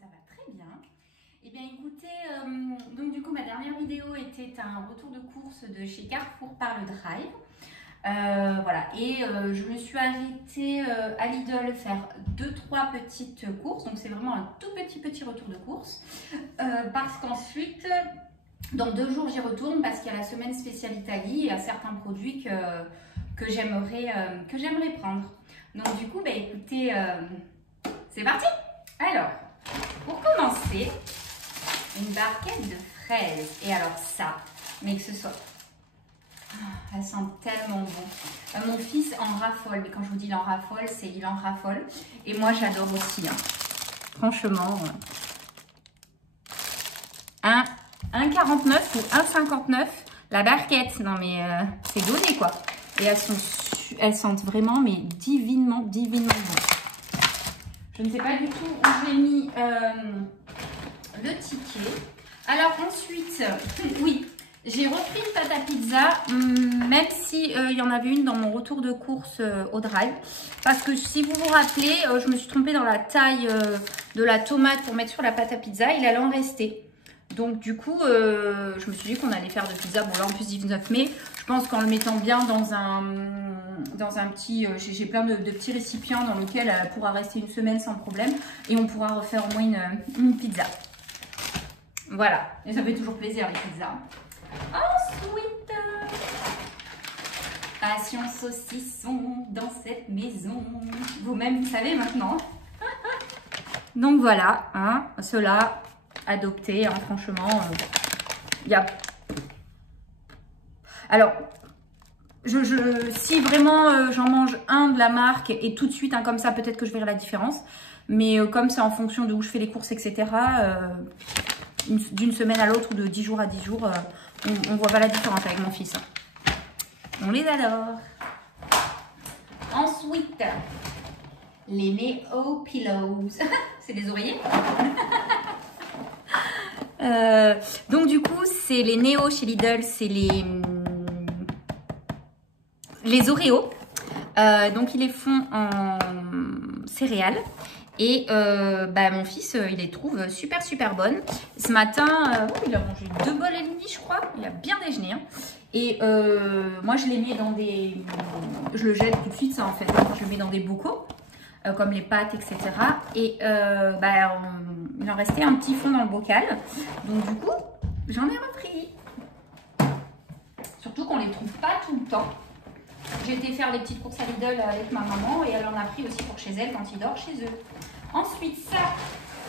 ça va très bien. Eh bien écoutez, donc du coup ma dernière vidéo était un retour de course de chez Carrefour par le Drive. Voilà, et je me suis arrêtée à Lidl faire 2-3 petites courses, donc c'est vraiment un tout petit retour de course, parce qu'ensuite, dans 2 jours j'y retourne parce qu'il y a la semaine spéciale Italie et il y a certains produits que j'aimerais prendre. Donc du coup, bah, écoutez, c'est parti. Alors, pour commencer, une barquette de fraises, et alors ça, mais que ce soit... elles sentent tellement bon. Mon fils en raffole, mais quand je vous dis il en raffole, c'est il en raffole. Et moi j'adore aussi. Hein. Franchement. 1,49 ou 1,59 la barquette. Non mais c'est donné quoi. Et elles sentent vraiment mais divinement bon. Je ne sais pas du tout où j'ai mis le ticket. Alors ensuite, oui. J'ai repris une pâte à pizza, même si il y en avait une dans mon retour de course au Drive. Parce que si vous vous rappelez, je me suis trompée dans la taille de la tomate pour mettre sur la pâte à pizza. Il allait en rester. Donc du coup, je me suis dit qu'on allait faire de pizza. Bon là en plus 19 mai, je pense qu'en le mettant bien dans un petit... j'ai plein de petits récipients dans lesquels elle pourra rester une semaine sans problème. Et on pourra refaire au moins une pizza. Voilà, et ça fait toujours plaisir les pizzas. Ensuite, passion saucisson dans cette maison. Vous-même, vous savez maintenant. Donc voilà, hein, ceux-là, adoptés, hein, franchement, il y a... Alors, si vraiment j'en mange un de la marque et tout de suite, hein, comme ça, peut-être que je verrai la différence. Mais comme c'est en fonction de où je fais les courses, etc., d'une semaine à l'autre ou de 10 jours à 10 jours, on ne voit pas la différence avec mon fils. On les adore. Ensuite, les Neo Pillows. C'est des oreillers. Donc du coup, c'est les Neo chez Lidl, c'est les Oreos. Donc ils les font en céréales. Et bah, mon fils, il les trouve super bonnes. Ce matin, il a mangé 2 bols et demi, je crois. Il a bien déjeuné. Hein. Et moi, je les mets dans des... Je le jette tout de suite, ça, en fait. Je le mets dans des bocaux, comme les pâtes, etc. Et bah, il en restait un petit fond dans le bocal. Donc, du coup, j'en ai repris. Surtout qu'on ne les trouve pas tout le temps. J'ai été faire les petites courses à Lidl avec ma maman et elle en a pris aussi pour chez elle quand il dort chez eux. Ensuite, ça.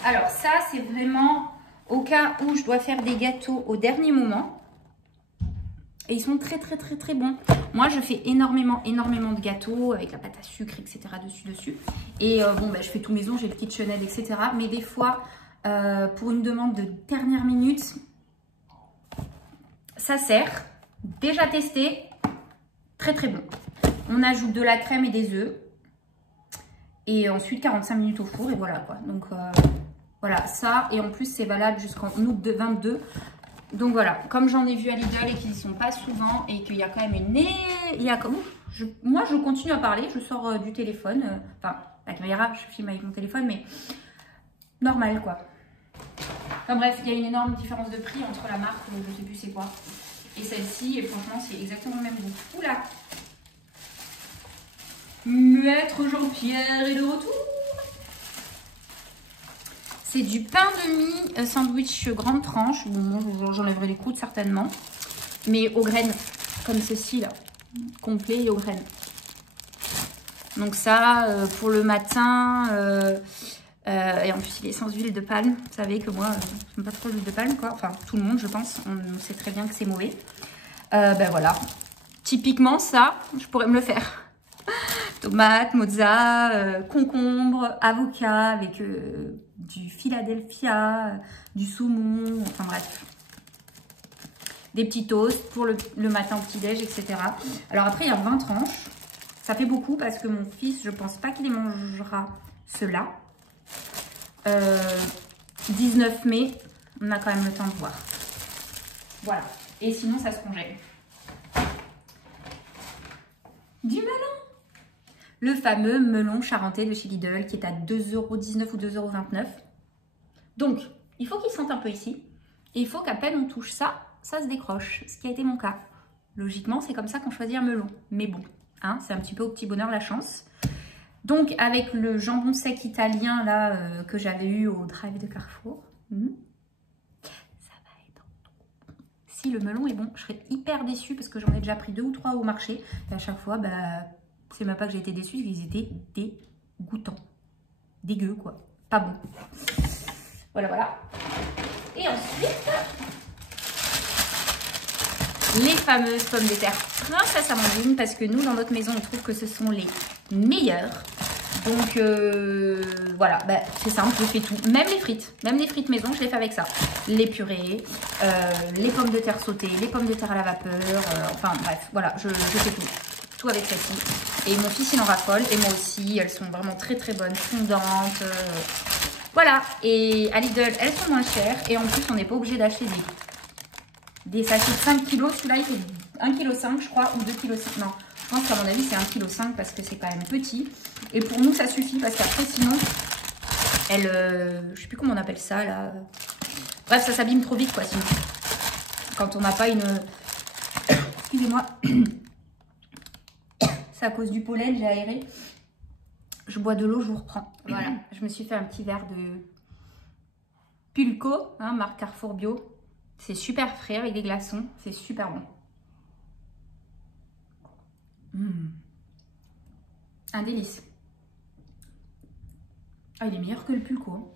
Alors ça, c'est vraiment au cas où je dois faire des gâteaux au dernier moment. Et ils sont très bons. Moi, je fais énormément de gâteaux avec la pâte à sucre, etc. dessus. Et bon, bah, je fais tout maison, j'ai le KitchenAid, etc. Mais des fois, pour une demande de dernière minute, ça sert. Déjà testé. Très bon. On ajoute de la crème et des œufs. Et ensuite 45 minutes au four et voilà quoi. Donc voilà ça. Et en plus c'est valable jusqu'en août 22. Donc voilà. Comme j'en ai vu à Lidl et qu'ils y sont pas souvent et qu'il y a quand même une... Moi je continue à parler. Je sors du téléphone. Enfin la caméra, je filme avec mon téléphone mais normal quoi. Enfin bref, il y a une énorme différence de prix entre la marque, je sais plus c'est quoi, et celle-ci, et franchement, c'est exactement le même goût. Oula! Maître Jean-Pierre est de retour! C'est du pain de mie sandwich grande tranche. Bon, j'enlèverai les croûtes certainement. Mais aux graines, comme ceci là. Complet et aux graines. Donc ça, pour le matin... et en plus, il est sans huile de palme. Vous savez que moi, je n'aime pas trop l'huile de palme, quoi. Enfin, tout le monde, je pense. On sait très bien que c'est mauvais. Ben voilà. Typiquement, ça, je pourrais me le faire. Tomate, mozza, concombre, avocat avec du Philadelphia, du saumon, enfin bref. Des petits toasts pour le matin au petit-déj, etc. Alors après, il y a 20 tranches. Ça fait beaucoup parce que mon fils, je pense pas qu'il les mangera ceux-là. 19 mai, on a quand même le temps de voir. Voilà. Et sinon, ça se congèle. Du melon. Le fameux melon charentais de chez Lidl qui est à 2,19 € ou 2,29 €. Donc, il faut qu'il sente un peu ici. Et il faut qu'à peine on touche ça, ça se décroche. Ce qui a été mon cas. Logiquement, c'est comme ça qu'on choisit un melon. Mais bon, hein, c'est un petit peu au petit bonheur la chance. Donc, avec le jambon sec italien là que j'avais eu au drive de Carrefour, ça va être bon. Si le melon est bon, je serais hyper déçue parce que j'en ai déjà pris 2 ou 3 au marché. Et à chaque fois, bah, c'est même pas que j'ai été déçue, ils étaient dégoûtants. Dégueu, quoi. Pas bon. Voilà, voilà. Et ensuite, les fameuses pommes de terre Princesse Amandine, parce que nous, dans notre maison, on trouve que ce sont les meilleures. Donc, voilà, bah, c'est simple, je fais tout. Même les frites maison, je les fais avec ça. Les purées, les pommes de terre sautées, les pommes de terre à la vapeur, enfin bref, voilà, je fais tout. Tout avec celle-ci. Et mon fils, il en raffole, et moi aussi, elles sont vraiment très très bonnes, fondantes. Voilà, et à Lidl, elles sont moins chères, et en plus, on n'est pas obligé d'acheter des sachets de 5 kg. Celui-là, il fait 1,5 kg, je crois, ou 2,5 kg. Non, je pense qu'à mon avis, c'est 1,5 kg parce que c'est quand même petit. Et pour nous, ça suffit parce qu'après, sinon, je sais plus comment on appelle ça, là. Bref, ça s'abîme trop vite, quoi, sinon. Quand on n'a pas une... Excusez-moi. C'est à cause du pollen, j'ai aéré. Je bois de l'eau, je vous reprends. Voilà, je me suis fait un petit verre de Pulco, hein, marque Carrefour Bio. C'est super frais avec des glaçons, c'est super bon. Un délice. Ah, il est meilleur que le Pulco.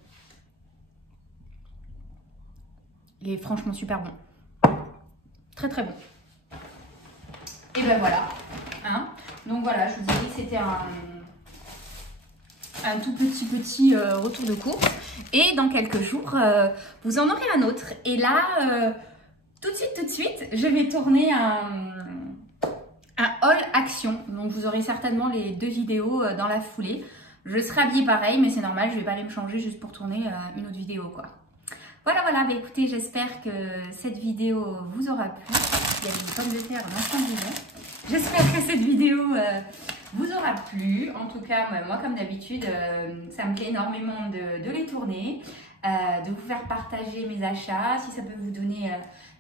Il est franchement super bon. Très très bon. Et ben voilà. Hein, donc voilà, je vous disais que c'était un tout petit retour de course. Et dans quelques jours, vous en aurez un autre. Et là, tout de suite, je vais tourner un haul action. Donc vous aurez certainement les 2 vidéos dans la foulée. Je serai habillée pareil, mais c'est normal, je vais pas aller me changer juste pour tourner une autre vidéo, quoi. Voilà, bah écoutez, j'espère que cette vidéo vous aura plu. Il y a des pommes de terre en instant vivant. J'espère que cette vidéo vous aura plu. En tout cas, moi, comme d'habitude, ça me plaît énormément de les tourner, de vous faire partager mes achats. Si ça peut vous donner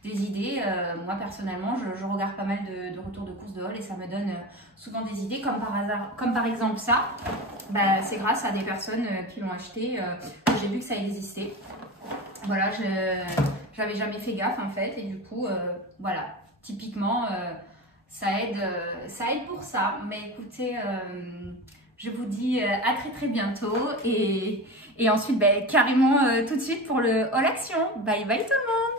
des idées, moi personnellement, je regarde pas mal de retours de courses de haul et ça me donne souvent des idées, comme par hasard, comme par exemple ça. Bah, c'est grâce à des personnes qui l'ont acheté que j'ai vu que ça existait. Voilà, j'avais jamais fait gaffe en fait, et du coup, voilà, typiquement, ça aide pour ça. Mais écoutez, je vous dis à très bientôt, et ensuite, carrément tout de suite pour le haul action. Bye bye tout le monde!